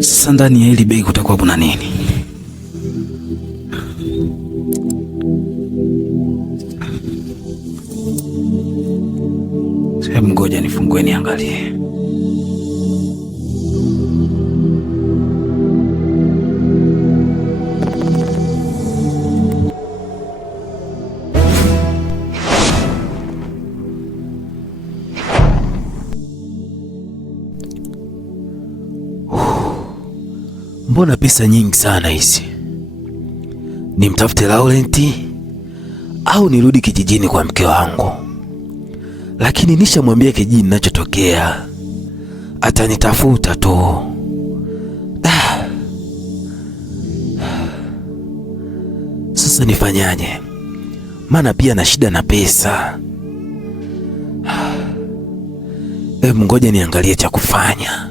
Sasa ndani ya hili begi kutakuwa kuna nini? Hebu ngoja nifungue niangalie. Mbona pesa nyingi sana hizi? Nimtafute Laurenti au nirudi kijijini kwa mke wangu? Lakini nishamwambia kijijini ninachotokea, atanitafuta tu. Sasa nifanyaje? Maana pia na shida na pesa. Hebu ngoja niangalie cha kufanya.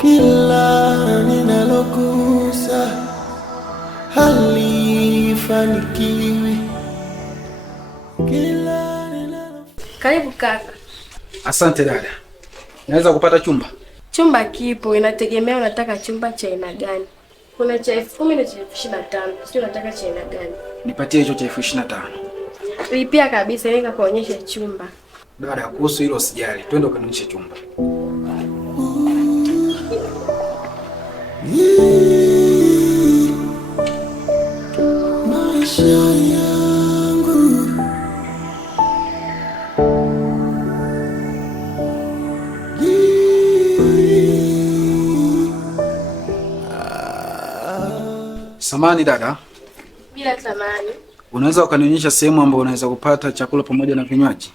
Kila ninalogusa halifanikiwi. Karibu kaka. Asante dada. Naweza kupata chumba? Chumba kipo, inategemea unataka chumba cha aina gani. Kuna cha 10,000 na cha 25,000. Sio unataka cha aina gani? Nipatie hicho cha 25,000. Lipia kabisa ili nikakuonyeshe chumba. Dada, kuhusu hilo usijali. Twende ukanionyeshe chumba. Maisha yangu Samani dada. Bila samani. Unaweza ukanionyesha sehemu ambayo unaweza kupata chakula pamoja na vinywaji?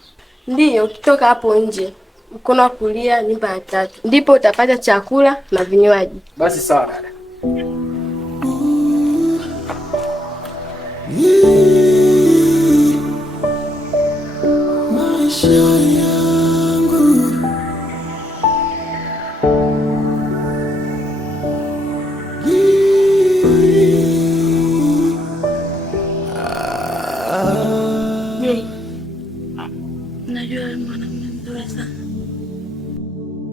Ndiyo, ukitoka hapo nje, mkono wa kulia nyumba ya 3. Ndipo utapata chakula na vinywaji. Basi sawa dada. Maisha yangu Najua wewe mwanamume mzuri sana.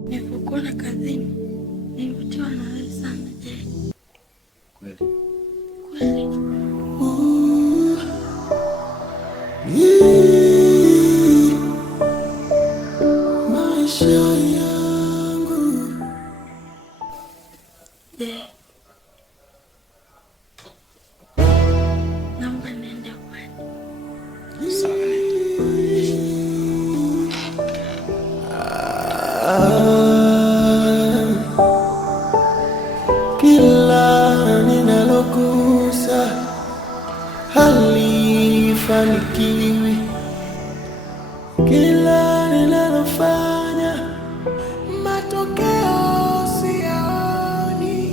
Nilipokuona kazini, nilivutiwa na wewe sana. Je, Kweli? kweli? Maisha yangu Je, naomba niende kwani. Sawa. kila ninalogusa halifanikiwi. Kila ninalofanya matokeo siyaoni.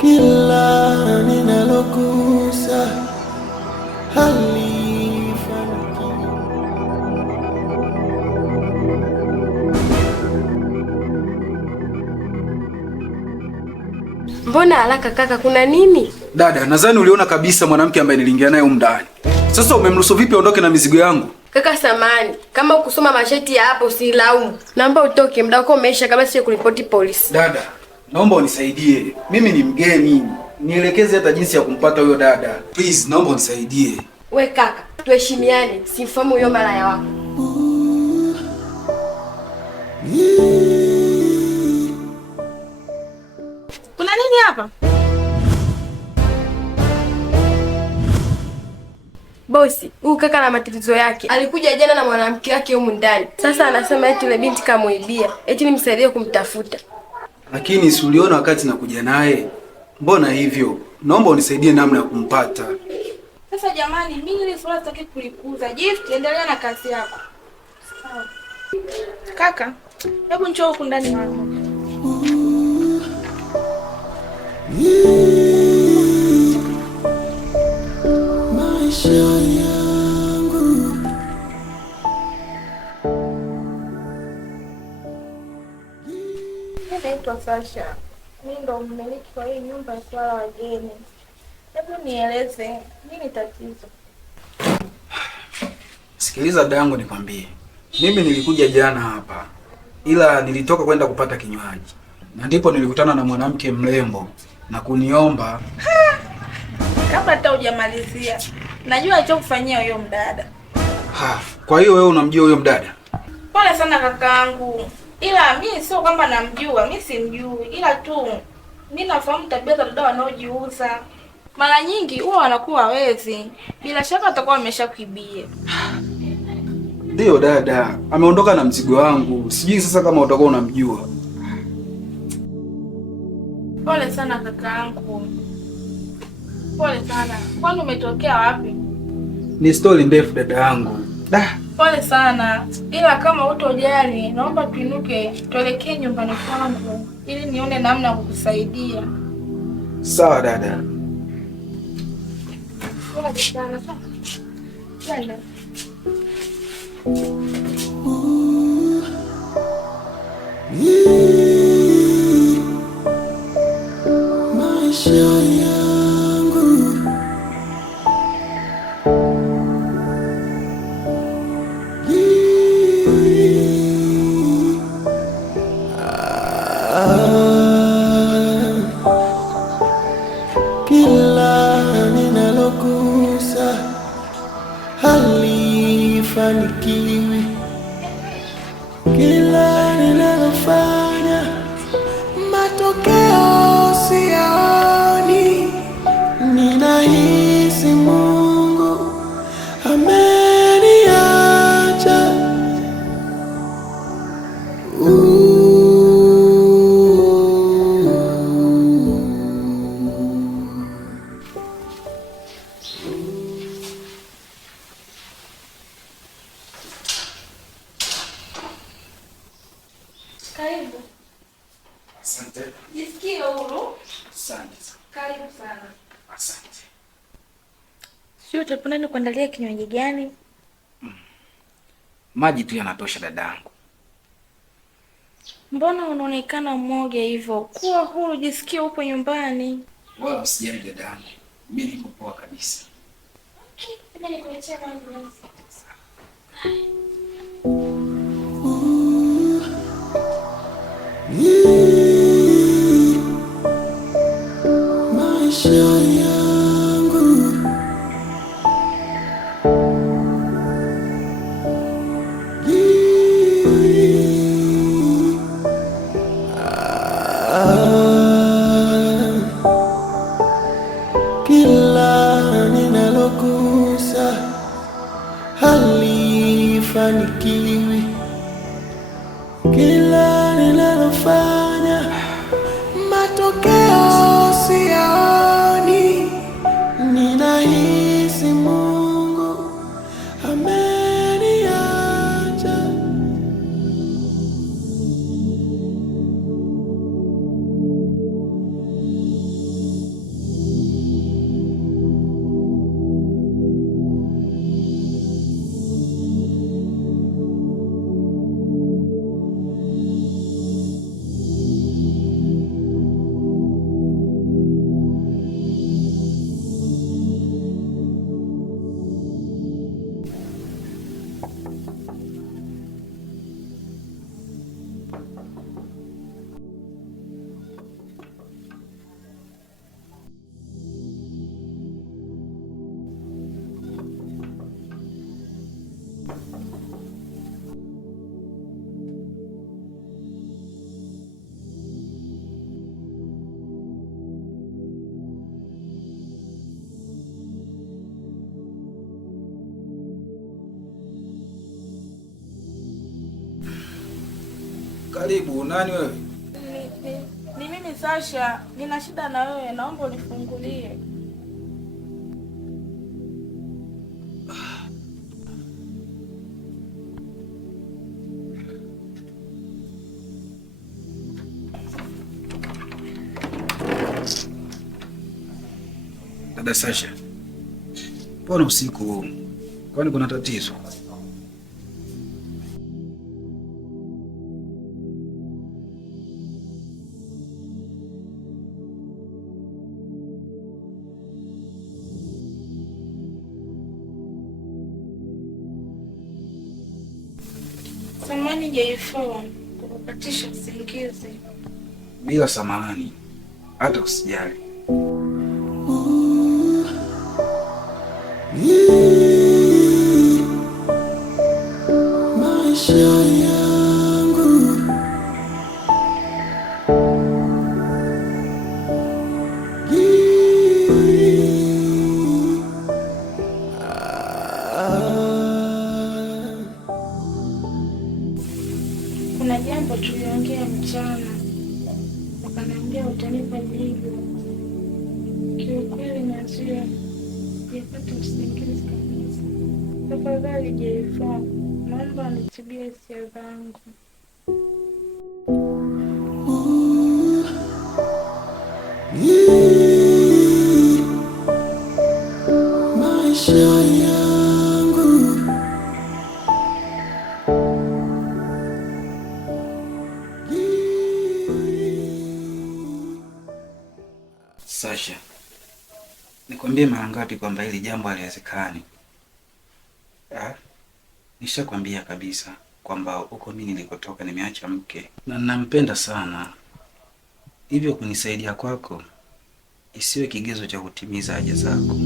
Kila ninalogusa halifanikiwi. Mbona haraka kaka, kuna nini? Dada, nadhani uliona kabisa mwanamke ambaye niliingia naye huko ndani. Sasa umemruhusu vipi aondoke na mizigo yangu? Kaka samani, kama ukusoma masheti ya hapo usilaumu. Naomba utoke, muda wako umeisha kabla sije kuripoti polisi. Dada, naomba unisaidie. Mimi ni mgeni. Nielekeze hata jinsi ya kumpata huyo dada. Please, naomba unisaidie. We kaka, tuheshimiane. Simfahamu huyo malaya wako. Kuna nini hapa? Bosi, huyu kaka na matatizo yake. Alikuja jana na mwanamke wake humu ndani. Sasa anasema eti yule binti kamuibia. Eti nimsaidie kumtafuta. Lakini si uliona wakati nakuja naye? Mbona hivyo? Naomba unisaidie namna ya kumpata. Sasa jamani, mimi ile swala sitaki kulikuza. Gift, endelea na kazi yako. Sawa. Kaka, hebu njoo huku ndani mara moja. Maisha yangu Naitwa Sasha. Mimi ndo mmiliki wa hii nyumba ya kulala wageni. Hebu nieleze, nini tatizo? Sikiliza dadangu nikwambie. Mimi nilikuja jana hapa. Ila nilitoka kwenda kupata kinywaji. Na ndipo nilikutana na mwanamke mrembo na kuniomba. Kabla hata hujamalizia, najua alichokufanyia huyo mdada. Kwa hiyo wewe unamjua huyo mdada? Pole sana kakaangu. Ila mimi sio kwamba namjua, mimi simjui. Ila tu mimi nafahamu tabia za dada wanaojiuza. Mara nyingi huwa wanakuwa wezi. Bila shaka atakuwa ameshakuibia. Ndio dada, ameondoka na mzigo wangu. Sijui sasa kama utakuwa unamjua. Pole sana kakaangu. Pole sana. Kwani umetokea wapi? Ni story ndefu dada yangu. Pole sana. Ila kama utojali, naomba tuinuke tuelekee nyumbani kwangu ili nione namna ya kukusaidia. Sawa dada. Pole sana. Twende. maisha yangu kila ninalogusa halifanikiwi, kila ninalofanya matokeo siyaoni. Ninahisi Mungu ameniacha. Karibu. Asante. Jisikie huru. Asante. Karibu sana. Asante. Sio utapenda nikuandalia kinywaji gani? Maji tu yanatosha dadangu. Mbona unaonekana mmoja hivyo? Kuwa huru, jisikie upo nyumbani. Wala usijali dadangu. Mimi niko poa kabisa. Ngoja nikuletee maji. Maisha yangu kila ninalogusa halifanikiwi, kila ninalofanya matokeo siyaoni. Ninahisi Mungu ameniacha. Karibu, nani wewe? Ni mimi Sasha, nina shida na wewe, naomba unifungulie. Dada Sasha, mbona usiku huu? Kwani kuna tatizo? Samahani J4, kukupatisha usingizi. Bila samahani, hata usijali. Maisha yangu Kuna jambo tuliongea mchana, wakaniambia utanipa jibu. Kiukweli Nazia, sijapata usingizi kabisa. Tafadhali J4, naomba nitibie hisia zangu. maisha yangu Sasha, nikwambie mara ngapi kwamba hili jambo haliwezekani? Nishakwambia kabisa kwamba huko mimi nilikotoka nimeacha mke na ninampenda sana, hivyo kunisaidia kwako isiwe kigezo cha kutimiza haja zako.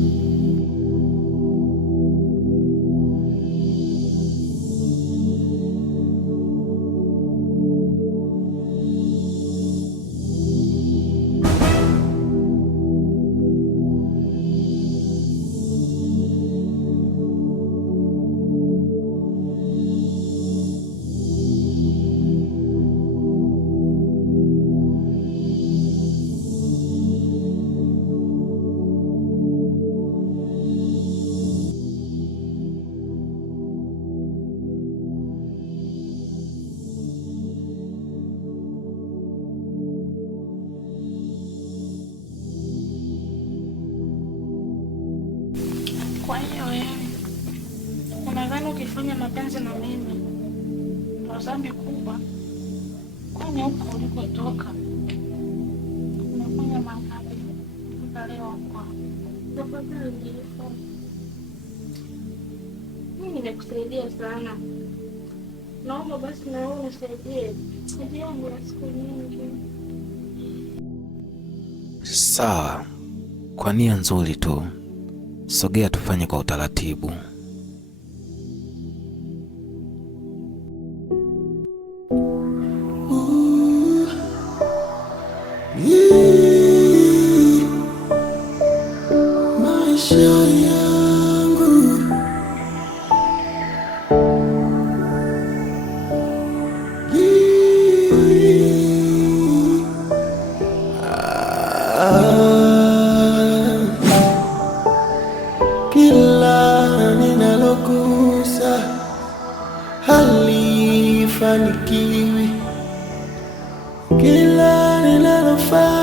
Kwa hiyo wewe unadhani ukifanya mapenzi na mimi ndio dhambi kubwa? Kwani huko ulikotoka unafanya mangapi mpaka leo? Kwa tafadhali J4, mimi nimekusaidia sana, naomba basi na wewe unisaidie haja yangu ya siku nyingi. Sawa, kwa nia nzuri tu. Sogea tufanye kwa utaratibu. maisha yangu kila ninalogusa halifanikiwi, kila ninalofanya